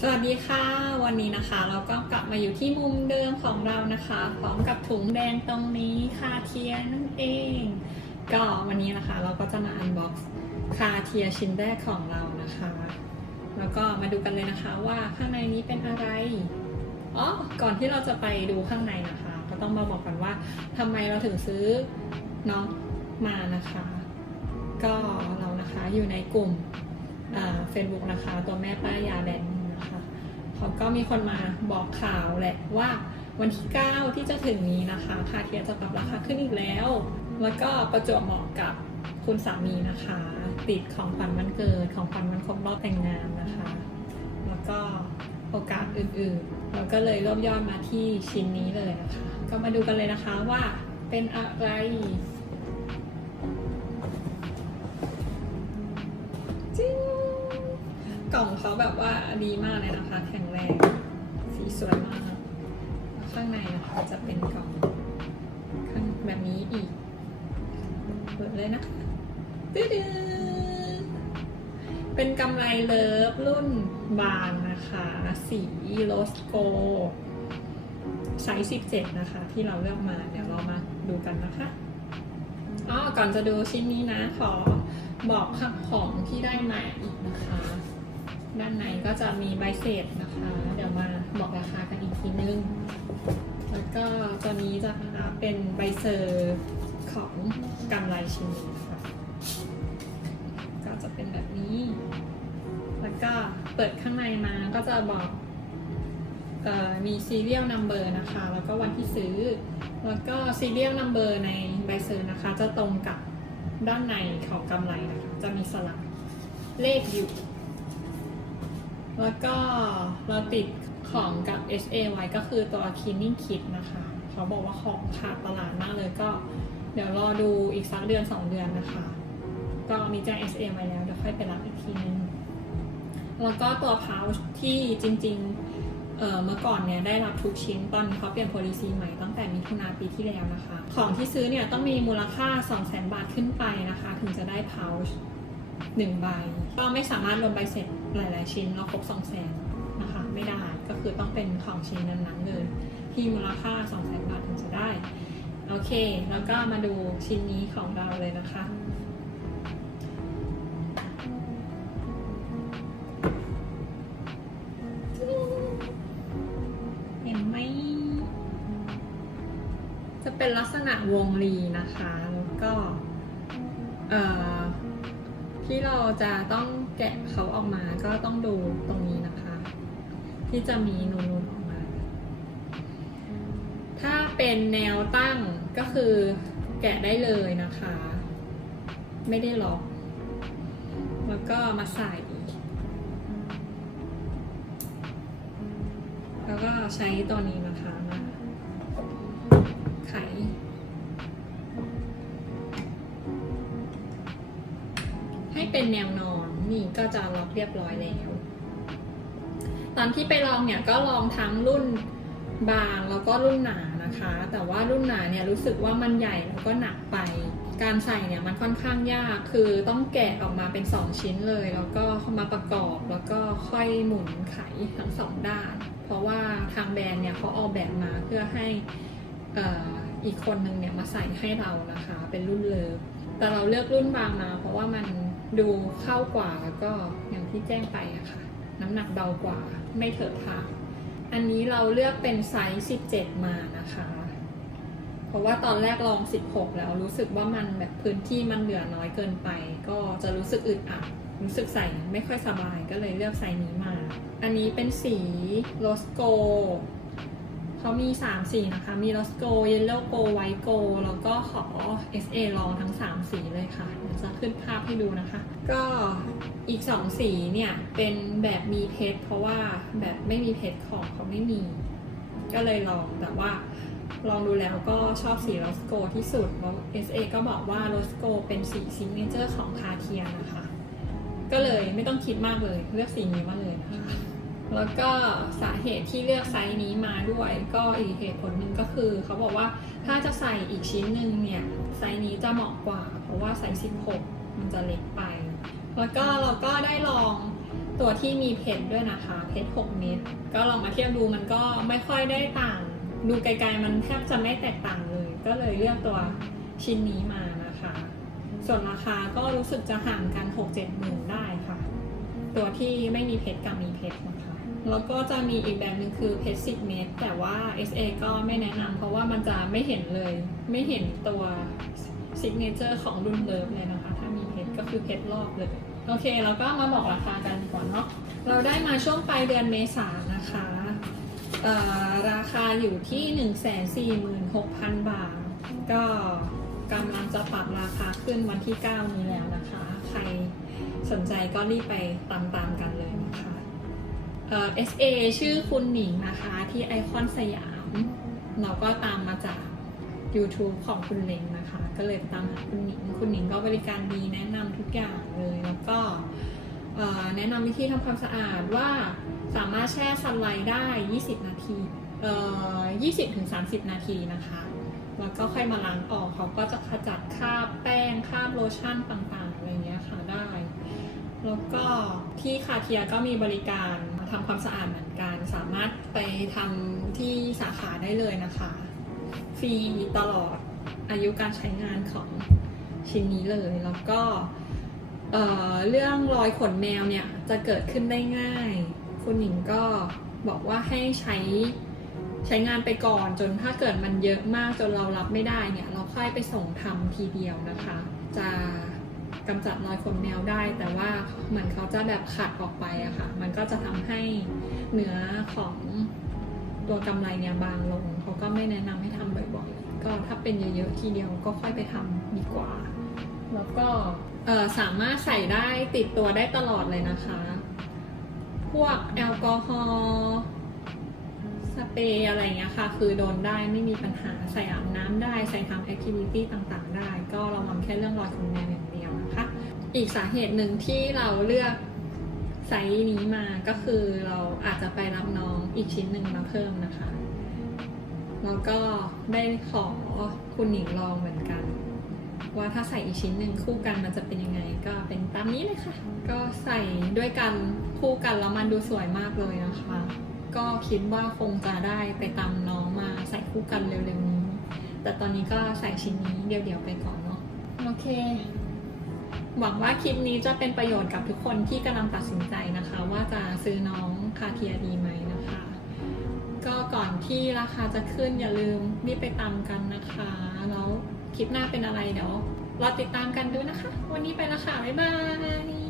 สวัสดีค่ะ วันนี้นะคะเราก็กลับมาอยู่ที่มุมเดิมของเรานะคะพร้อมกับถุงแดงตรงนี้คาเทียนั่นเอง ก็วันนี้นะคะเราก็จะมาอันบ็อกซ์คาเทียชิ้นแรกของเรานะคะ แล้วก็มาดูกันเลยนะคะว่าข้างในนี้เป็นอะไรอ๋อก่อนที่เราจะไปดูข้างในนะคะ ก็ต้องมาบอกกันว่าทำไมเราถึงซื้อน้องมานะคะ ก็เรานะคะอยู่ในกลุ่มเฟซบุ๊กนะคะ ตัวแม่ป้ายาแบร เขาก็มีคนมาบอกข่าวแหละว่าวันที่ 9 ที่จะถึงนี้นะคะคาเทียจะปรับราคาขึ้นอีกแล้ว แล้วก็ประจวบเหมาะกับคุณสามีนะคะ ติดของขวัญวันเกิดของขวัญวันครบรอบแต่งงานนะคะ แล้วก็โอกาสอื่นๆ เราก็เลยรวบยอดมาที่ชิ้นนี้เลยนะคะ ก็มาดูกันเลยนะคะว่าเป็นอะไร กล่องเขาแบบว่าดีมากเลยนะคะ แข็งแรง สีสวยมากข้างในนะคะจะเป็นกล่องข้างแบบนี้อีก เปิดเลยนะคะตื้อเป็นกำไรเลิฟรุ่นบางนะคะ สีโรสโกไซส์17 นะคะ ที่เราเลือกมา เดี๋ยวเรามาดูกันนะคะอ๋อก่อนจะดูชิ้นนี้นะ ขอบอกค่าของที่ได้มาอีกนะคะ ด้านในก็จะมีใบเสร็จนะคะ เดี๋ยวมาบอกราคากันอีกทีนึง แล้วก็ตัวนี้จะเป็นใบเซอร์ของกำไรชิ้นนี้ค่ะก็จะเป็นแบบนี้ แล้วก็เปิดข้างในมาก็จะบอกออมี serial number นะคะ แล้วก็วันที่ซื้อ แล้วก็ serial number ในใบเซอร์นะคะ จะตรงกับด้านในของกำไรนะคะ จะมีสลักเลขอยู่ แล้วก็เราติดของกับ SA ไว้ก็คือตัว cleaning kit นะคะ เขาบอกว่าของขาดตลาดมากเลยก็ เดี๋ยวรอดูอีกสักเดือน 2 เดือนนะคะ ก็มีแจ้ง SA ไว้แล้วเดี๋ยวค่อยไปรับอีกทีนึง แล้วก็ตัว pouch ที่จริงๆเอ่อเมื่อก่อนเนี่ยได้รับทุกชิ้น ตอนนี้เขาเปลี่ยน policy ใหม่ตั้งแต่มิถุนาปีที่แล้วนะคะ ของที่ซื้อเนี่ยต้องมีมูลค่า 200,000 บาทขึ้นไปนะคะ ถึงจะได้ pouch หนึ่งใบ ก็ไม่สามารถรวมใบเสร็จหลาย ๆ ชิ้นแล้วครบ200,000นะคะไม่ได้ก็คือต้องเป็นของชิ้นนั้นๆเลยที่มูลค่า200,000บาทถึงจะได้ โอเค แล้วก็มาดูชิ้นนี้ของเราเลยนะคะเห็นไหมจะเป็นลักษณะวงรีนะคะ แล้วก็ เอ่อ ที่เราจะต้องแกะเขาออกมาก็ต้องดูตรงนี้นะคะ ที่จะมีนูนๆออกมา ถ้าเป็นแนวตั้งก็คือแกะได้เลยนะคะ ไม่ได้ล็อก แล้วก็มาใส่ แล้วก็ใช้ตัวนี้นะคะมาไข ให้เป็นแนวนอนนี่ก็จะล็อกเรียบร้อยแล้ว ตอนที่ไปลองเนี่ยก็ลองทั้งรุ่นบางแล้วก็รุ่นหนานะคะ แต่ว่ารุ่นหนาเนี่ยรู้สึกว่ามันใหญ่แล้วก็หนักไป การใส่เนี่ยมันค่อนข้างยากคือต้องแกะออกมาเป็น 2 ชิ้นเลย แล้วก็มาประกอบแล้วก็ค่อยหมุนไขทั้งสองด้าน เพราะว่าทางแบรนด์เนี่ยเขาออกแบบมาเพื่อให้อ่ออีกคนนึงเนี่ยมาใส่ให้เรานะคะ เป็นรุ่นเลิฟแต่เราเลือกรุ่นบางมาเพราะว่ามัน ดูเข้ากว่าแล้วก็อย่างที่แจ้งไปอะค่ะ น้ำหนักเบากว่าไม่เถอะค่ะอันนี้เราเลือกเป็นไซส์ 17 มานะคะ เพราะว่าตอนแรกลอง 16 แล้วรู้สึกว่ามันแบบพื้นที่มันเหลือน้อยเกินไป ก็จะรู้สึกอึดอัดรู้สึกใส่ไม่ค่อยสบายก็เลยเลือกไซส์นี้มา อันนี้เป็นสีโรสโก เขามี 3 สีนะคะ มีโรสโกเยลโล่โกไวท์โกแล้วก็ขอ SA ลองทั้ง 3 สีเลยค่ะเดี๋ยวจะขึ้นภาพให้ดูนะคะ ก็อีก 2 สีเนี่ย เป็นแบบมีเพชรเพราะว่าแบบไม่มีเพชรของเขาไม่มี ก็เลยลองแต่ว่าลองดูแล้วก็ชอบสีโรสโกที่สุดแล้ว SA ก็บอกว่าโรสโกเป็นสีซิงเกิลของคาเทียนะคะ ก็เลยไม่ต้องคิดมากเลยเลือกสีนี้มาเลยนะคะ แล้วก็สาเหตุที่เลือกไซส์นี้มาด้วย ก็อีกเหตุผลหนึ่งก็คือ เขาบอกว่าถ้าจะใส่อีกชิ้นหนึ่งเนี่ยไซส์นี้จะเหมาะกว่า เพราะว่าไซส์16 มันจะเล็กไป แล้วก็เราก็ได้ลองตัวที่มีเพชรด้วยนะคะ เพชร6เม็ดก็ลองมาเทียบดูมันก็ไม่ค่อยได้ต่าง ดูไกลๆมันแทบจะไม่แตกต่างเลย ก็เลยเลือกตัวชิ้นนี้มานะคะ ส่วนราคาก็รู้สึกจะห่างกัน 6-7หมื่นได้ค่ะ ตัวที่ไม่มีเพชรกับมีเพชรนะ แล้วก็จะมีอีกแบบหนึ่งคือเพชร10เม็ดแต่ว่า SA ก็ไม่แนะนำเพราะว่ามันจะไม่เห็นเลย ไม่เห็นตัวซิกเนเจอร์ของรุ่นเลิฟเลยนะคะ ถ้ามีเพชรก็คือเพชรรอบเลย โอเคเราก็มาบอกราคากันก่อนเนาะ เราได้มาช่วงปลายเดือนเมษายนนะคะ ราคาอยู่ที่ 146,000 บาท ก็กำลังจะปรับราคาขึ้นวันที่ 9 นี้แล้วนะคะ ใครสนใจก็รีบไปตามๆกันเลย เอ่อ SA ชื่อคุณหนิงนะคะที่ไอคอนสยาม เราก็ตามมาจาก YouTube ของคุณเล้งนะคะ ก็เลยตามหาคุณหนิง คุณหนิงก็บริการดีแนะนำทุกอย่างเลยแล้วก็แนะนำวิธีทำความสะอาดว่าสามารถแช่ซันไลท์ได้ 20 นาทีเอ่อ20-30 นาทีนะคะ แล้วก็ค่อยมาล้างออกเขาก็จะขจัดคราบแป้งคราบโลชั่นต่างๆอะไรเงี้ยค่ะได้ แล้วก็ที่คาเทียก็มีบริการ ทำความสะอาดเหมือนกัน สามารถไปทำที่สาขาได้เลยนะคะ ฟรีตลอดอายุการใช้งานของชิ้นนี้เลยแล้วก็เเรื่องรอยขนแมวเนี่ยจะเกิดขึ้นได้ง่าย คุณหญิงก็บอกว่าให้ใช้ใช้งานไปก่อนจนถ้าเกิดมันเยอะมากจนเรารับไม่ได้เนี่ย เราค่อยไปส่งทำทีเดียวนะคะ จะ กำจัดรอยขนแมวได้ แต่ว่าเหมือนเขาจะแบบขัดออกไปอะค่ะ มันก็จะทำให้เนื้อของตัวกำไรเนี่ยบางลงเขาก็ไม่แนะนำให้ทำบ่อยๆ ก็ถ้าเป็นเยอะๆทีเดียวก็ค่อยไปทำดีกว่า แล้วก็สามารถใส่ได้ติดตัวได้ตลอดเลยนะคะ พวกแอลกอฮอล์สเปรย์อะไรเงี้ยค่ะ คือโดนได้ไม่มีปัญหาใส่อาบน้ำได้ ใส่ทำแอคทิวิตี้ต่างๆ ได้ ก็ระวังแค่เรื่องรอยขนแมว อีกสาเหตุหนึ่งที่เราเลือกไซส์นี้มาก็คือเราอาจจะไปรับน้องอีกชิ้นหนึ่งมาเพิ่มนะคะ แล้วก็ได้ขอคุณหญิงลองเหมือนกัน ว่าถ้าใส่อีกชิ้นหนึ่งคู่กันมันจะเป็นยังไง ก็เป็นตามนี้เลยค่ะ ก็ใส่ด้วยกันคู่กันแล้วมันดูสวยมากเลยนะคะ ก็คิดว่าคงจะได้ไปตามน้องมาใส่คู่กันเร็วๆนี้ แต่ตอนนี้ก็ใส่ชิ้นนี้เดียวๆไปก่อนเนาะโอเค หวังว่าคลิปนี้จะเป็นประโยชน์กับทุกคนที่กำลังตัดสินใจนะคะ ว่าจะซื้อน้องคาเทียดีไหมนะคะ ก็ก่อนที่ราคาจะขึ้นอย่าลืมรีบไปตามกันนะคะ แล้วคลิปหน้าเป็นอะไรเดี๋ยวรอติดตามกันด้วยนะคะ วันนี้ไปและค่ะ บ๊ายบาย